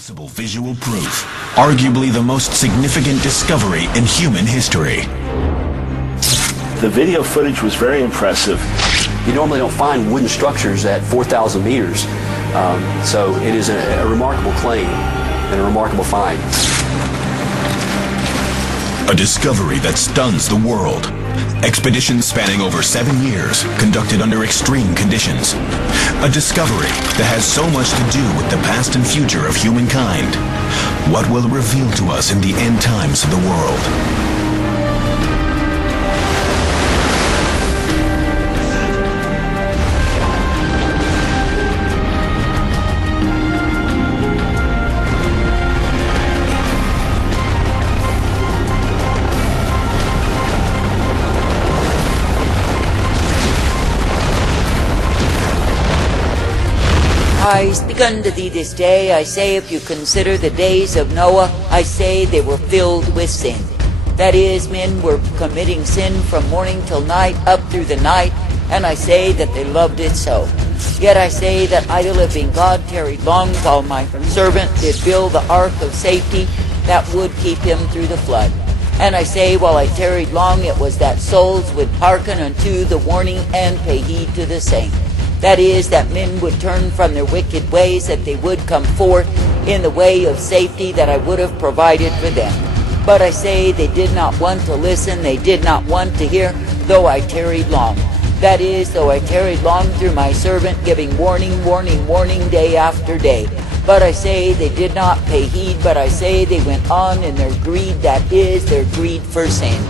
Possible visual proof, arguably the most significant discovery in human history. The video footage was very impressive. You normally don't find wooden structures at 4,000 meters, so it is a remarkable claim and a remarkable find. A discovery that stuns the world. Expeditions spanning over 7 years, conducted under extreme conditions. A discovery that has so much to do with the past and future of humankind. What will it reveal to us in the end times of the world? I speak unto thee this day, I say, if you consider the days of Noah, I say they were filled with sin. That is, men were committing sin from morning till night, up through the night, and I say that they loved it so. Yet I say that I, the living God, tarried long while my servant did build the ark of safety that would keep him through the flood. And I say, while I tarried long, it was that souls would hearken unto the warning and pay heed to the same. That is, that men would turn from their wicked ways, that they would come forth in the way of safety that I would have provided for them. But I say they did not want to listen, they did not want to hear, though I tarried long. That is, though I tarried long through my servant, giving warning, warning, warning day after day. But I say they did not pay heed, but I say they went on in their greed, that is, their greed for sin.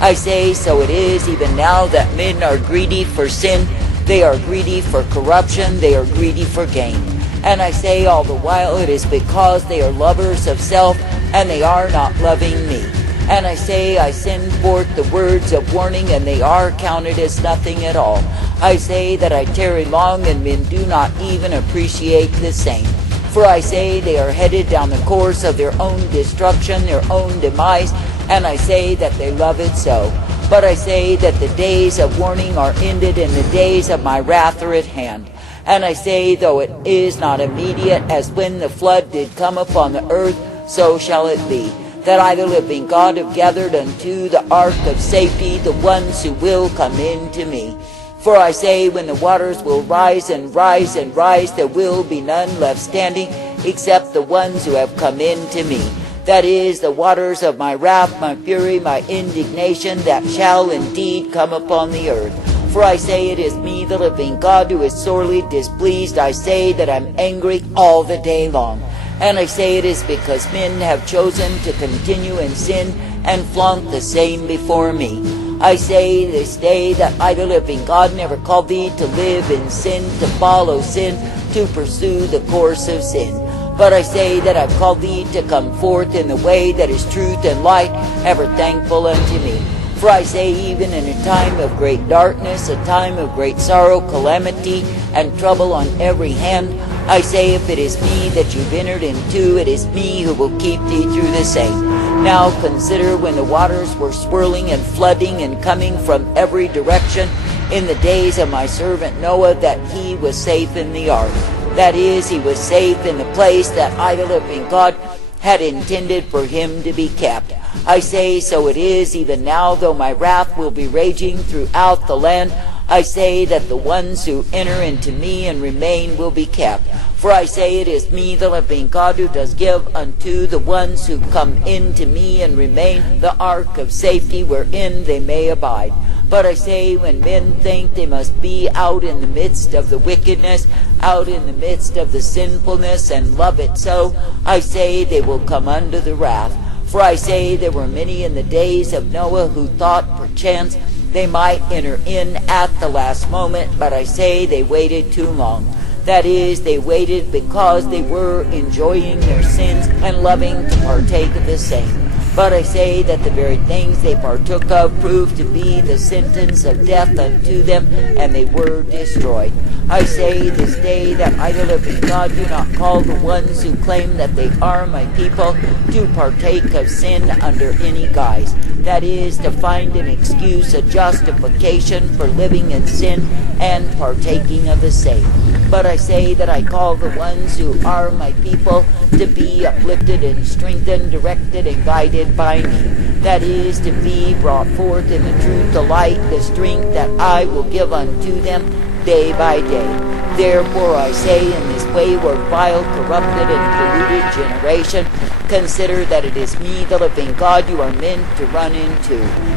I say, so it is even now that men are greedy for sin. They are greedy for corruption, they are greedy for gain. And I say all the while it is because they are lovers of self, and they are not loving me. And I say I send forth the words of warning, and they are counted as nothing at all. I say that I tarry long, and men do not even appreciate the same. For I say they are headed down the course of their own destruction, their own demise, and I say that they love it so. But I say that the days of warning are ended, and the days of my wrath are at hand. And I say, though it is not immediate, as when the flood did come upon the earth, so shall it be, that I, the living God, have gathered unto the ark of safety the ones who will come in to me. For I say, when the waters will rise and rise and rise, there will be none left standing, except the ones who have come in to me. That is, the waters of my wrath, my fury, my indignation, that shall indeed come upon the earth. For I say it is me, the living God, who is sorely displeased. I say that I'm angry all the day long. And I say it is because men have chosen to continue in sin and flaunt the same before me. I say this day that I, the living God, never called thee to live in sin, to follow sin, to pursue the course of sin. But I say that I've called thee to come forth in the way that is truth and light, ever thankful unto me. For I say, even in a time of great darkness, a time of great sorrow, calamity, and trouble on every hand, I say, if it is me that you've entered into, it is me who will keep thee through the same. Now consider when the waters were swirling and flooding and coming from every direction in the days of my servant Noah, that he was safe in the ark. That is, he was safe in the place that I, the living God, had intended for him to be kept. I say, so it is even now, though my wrath will be raging throughout the land. I say that the ones who enter into me and remain will be kept. For I say it is me, the living God, who does give unto the ones who come into me and remain the ark of safety wherein they may abide. But I say, when men think they must be out in the midst of the wickedness, out in the midst of the sinfulness, and love it so, I say they will come under the wrath. For I say there were many in the days of Noah who thought perchance they might enter in at the last moment, but I say they waited too long. That is, they waited because they were enjoying their sins and loving to partake of the same. But I say that the very things they partook of proved to be the sentence of death unto them, and they were destroyed. I say this day that I, the living God, do not call the ones who claim that they are my people to partake of sin under any guise. That is, to find an excuse, a justification for living in sin and partaking of the same. but I say that I call the ones who are my people to be uplifted and strengthened, directed and guided by me. That is, to be brought forth in the truth, the light, the strength that I will give unto them day by day. Therefore I say, in this wayward, vile, corrupted, and polluted generation, consider that it is me, the living God, you are meant to run into.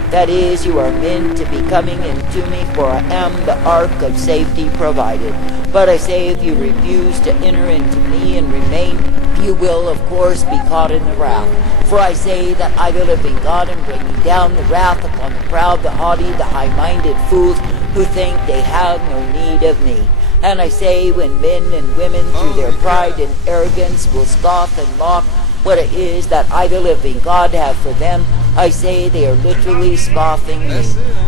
That is, you are meant to be coming into me, for I am the ark of safety provided. But I say, if you refuse to enter into me and remain, you will, of course, be caught in the wrath. For I say that I, the living God, am bringing down the wrath upon the proud, the haughty, the high-minded fools who think they have no need of me. And I say, when men and women through their pride and arrogance will scoff and mock what it is that I, the living God, have for them, I say they are literally scoffing me.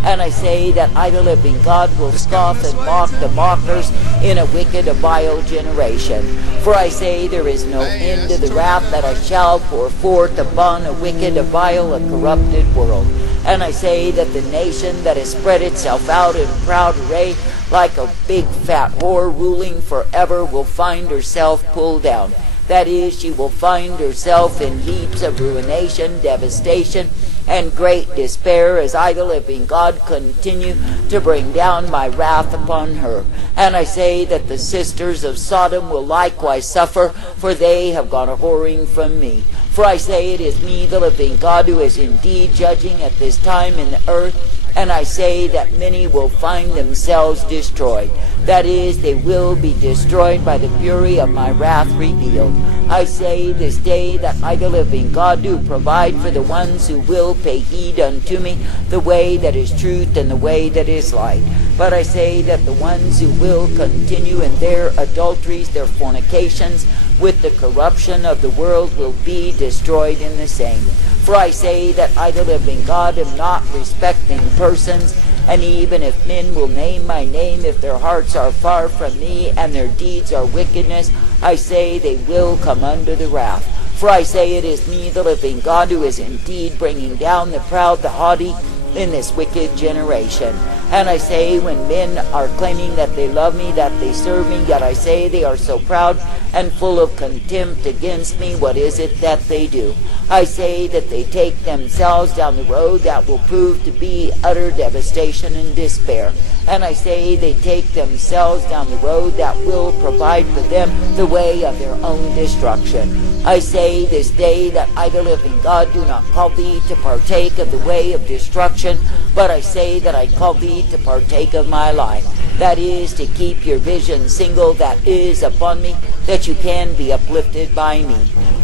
And I say that I, the living God, will scoff and mock the mockers in a wicked, a vile generation. For I say there is no end to the wrath that I shall pour forth upon a wicked, a vile, a corrupted world. And I say that the nation that has spread itself out in proud array like a big fat whore ruling forever will find herself pulled down. That is, she will find herself in heaps of ruination, devastation, and great despair as I, the living God, continue to bring down my wrath upon her. And I say that the sisters of Sodom will likewise suffer, for they have gone a-whoring from me. For I say it is me, the living God, who is indeed judging at this time in the earth. And I say that many will find themselves destroyed. That is, they will be destroyed by the fury of my wrath revealed. I say this day that I, the living God, do provide for the ones who will pay heed unto me, the way that is truth and the way that is light. But I say that the ones who will continue in their adulteries, their fornications, with the corruption of the world will be destroyed in the same. For I say that I, the living God, am not respecting persons, and even if men will name my name, if their hearts are far from me and their deeds are wickedness, I say they will come under the wrath. For I say it is me, the living God, who is indeed bringing down the proud, the haughty, in this wicked generation. And I say, when men are claiming that they love me, that they serve me, yet I say they are so proud and full of contempt against me, what is it that they do? I say that they take themselves down the road that will prove to be utter devastation and despair. And I say they take themselves down the road that will provide for them the way of their own destruction. I say this day that I, the living God, do not call thee to partake of the way of destruction, but I say that I call thee to partake of my life. That is, to keep your vision single that is upon me, that you can be uplifted by me.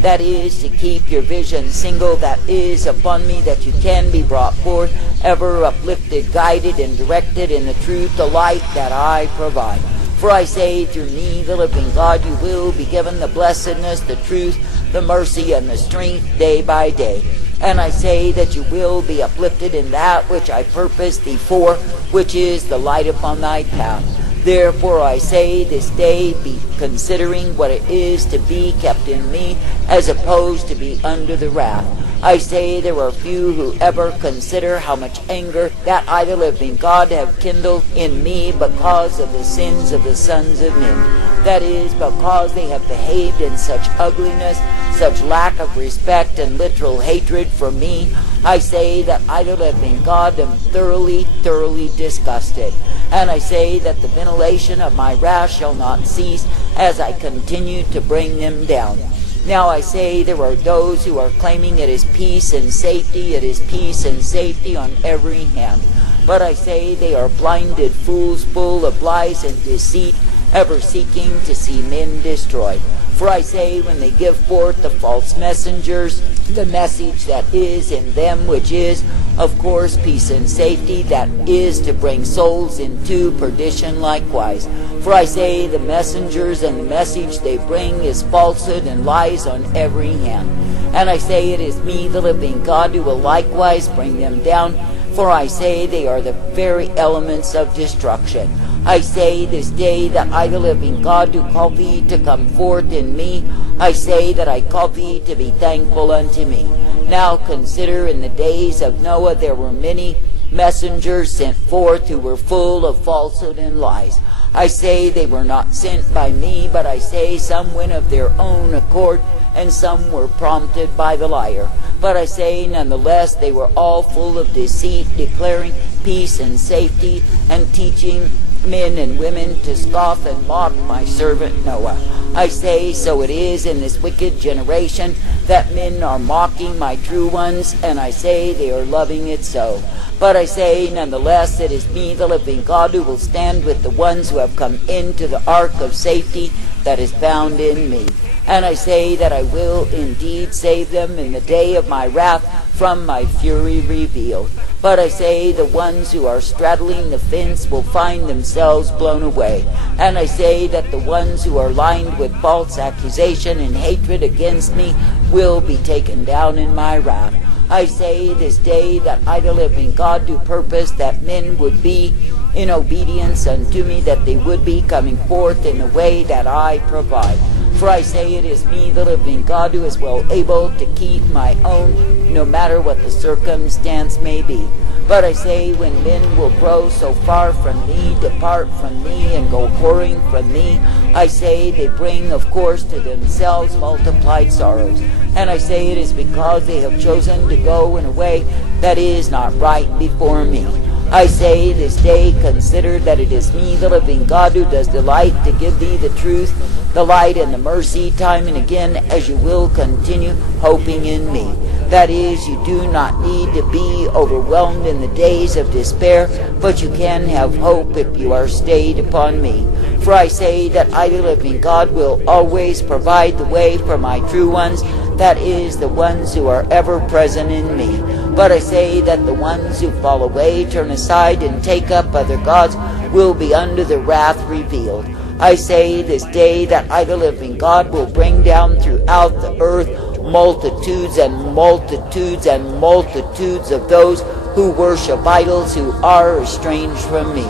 That is, to keep your vision single that is upon me, that you can be brought forth, ever uplifted, guided, and directed in the truth, the light that I provide. For I say, through me, the living God, you will be given the blessedness, the truth, the mercy, and the strength day by day. And I say that you will be uplifted in that which I purposed thee for, which is the light upon thy path. Therefore I say this day, be considering what it is to be kept in me, as opposed to be under the wrath. I say there are few who ever consider how much anger that I, the living God, have kindled in me because of the sins of the sons of men. That is, because they have behaved in such ugliness, such lack of respect and literal hatred for me. I say that I, the living God, am thoroughly, thoroughly disgusted. And I say that the ventilation of my wrath shall not cease as I continue to bring them down. Now I say there are those who are claiming it is peace and safety, it is peace and safety on every hand. But I say they are blinded fools, full of lies and deceit, ever seeking to see men destroyed. For I say, when they give forth the false messengers, the message that is in them, which is, of course, peace and safety, that is to bring souls into perdition likewise. For I say, the messengers and the message they bring is falsehood and lies on every hand. And I say, it is me, the living God, who will likewise bring them down. For I say, they are the very elements of destruction. I say this day that I, the living God, do call thee to come forth in me. I say that I call thee to be thankful unto me. Now consider, in the days of Noah there were many messengers sent forth who were full of falsehood and lies. I say they were not sent by me, but I say some went of their own accord, and some were prompted by the liar. But I say, nonetheless, they were all full of deceit, declaring peace and safety, and teaching men and women to scoff and mock my servant Noah. I say, so it is in this wicked generation that men are mocking my true ones, and I say they are loving it so. But I say, nonetheless, it is me, the living God, who will stand with the ones who have come into the ark of safety that is found in me. And I say that I will indeed save them in the day of my wrath from my fury revealed. But I say the ones who are straddling the fence will find themselves blown away. And I say that the ones who are lined with false accusation and hatred against me will be taken down in my wrath. I say this day that I, the living God, do purpose that men would be in obedience unto me, that they would be coming forth in the way that I provide. For I say it is me, the living God, who is well able to keep my own, no matter what the circumstance may be. But I say when men will grow so far from me, depart from me, and go whoring from me, I say they bring, of course, to themselves multiplied sorrows. And I say it is because they have chosen to go in a way that is not right before me. I say this day, consider that it is me, the living God, who does delight to give thee the truth, the light, and the mercy, time and again, as you will continue hoping in me. That is, you do not need to be overwhelmed in the days of despair, but you can have hope if you are stayed upon me. For I say that I, the living God, will always provide the way for my true ones, that is, the ones who are ever present in me. But I say that the ones who fall away, turn aside, and take up other gods will be under the wrath revealed. I say this day that I, the living God, will bring down throughout the earth multitudes and multitudes and multitudes of those who worship idols, who are estranged from me.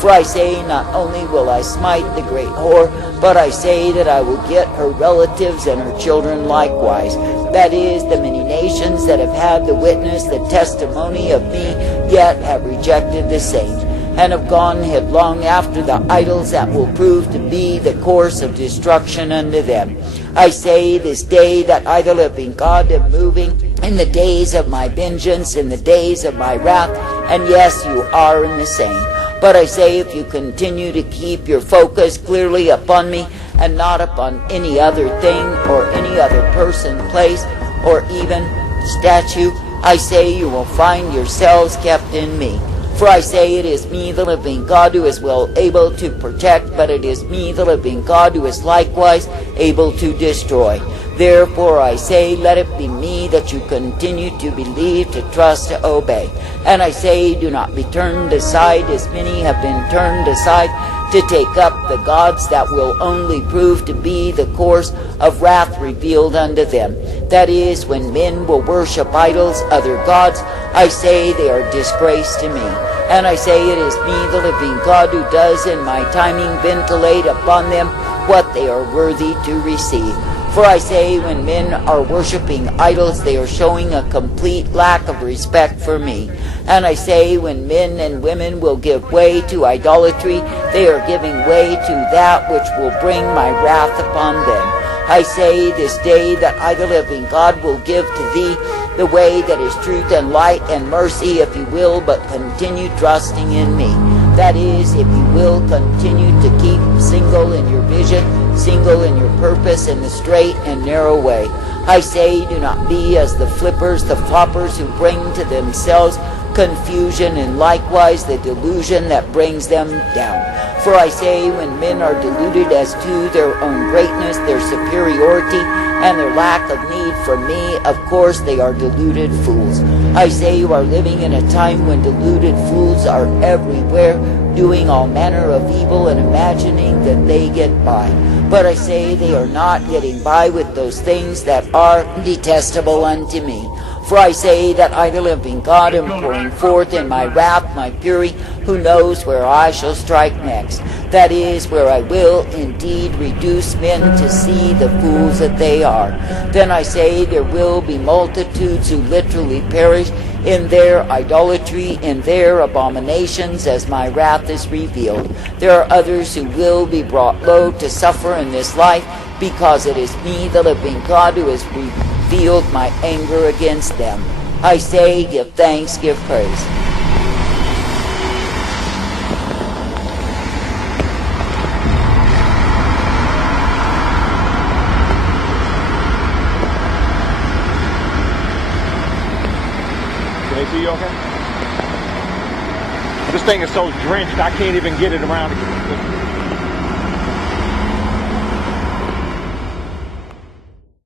For I say, not only will I smite the great whore, but I say that I will get her relatives and her children likewise. That is, the many nations that have had the witness, the testimony of me, yet have rejected the same, and have gone headlong after the idols that will prove to be the course of destruction unto them. I say this day that I, the living God, am moving in the days of my vengeance, in the days of my wrath, and yes, you are in the same. But I say, if you continue to keep your focus clearly upon me, and not upon any other thing, or any other person, place, or even statue, I say you will find yourselves kept in me. For I say it is me, the living God, who is well able to protect, but it is me, the living God, who is likewise able to destroy. Therefore I say, let it be me that you continue to believe, to trust, to obey. And I say, do not be turned aside, as many have been turned aside, to take up the gods that will only prove to be the course of wrath revealed unto them. That is, when men will worship idols, other gods, I say they are disgrace to me. And I say it is me, the living God, who does in my timing ventilate upon them what they are worthy to receive. For I say, when men are worshiping idols, they are showing a complete lack of respect for me. And I say, when men and women will give way to idolatry, they are giving way to that which will bring my wrath upon them. I say this day that I, the living God, will give to thee the way that is truth and light and mercy, if you will but continue trusting in me. That is, if you will continue to keep single in your vision, single in your purpose, in the straight and narrow way. I say, do not be as the flippers, the floppers, who bring to themselves confusion, and likewise the delusion that brings them down. For I say, when men are deluded as to their own greatness, their superiority, and their lack of need for me, of course they are deluded fools. I say you are living in a time when deluded fools are everywhere, doing all manner of evil and imagining that they get by. But I say they are not getting by with those things that are detestable unto me. For I say that I, the living God, am pouring forth in my wrath, my fury. Who knows where I shall strike next? That is, where I will indeed reduce men to see the fools that they are. Then I say there will be multitudes who literally perish in their idolatry, in their abominations, as my wrath is revealed. There are others who will be brought low to suffer in this life, because it is me, the living God, who has revealed my anger against them. I say, give thanks, give praise. JC, you okay? This thing is so drenched, I can't even get it around.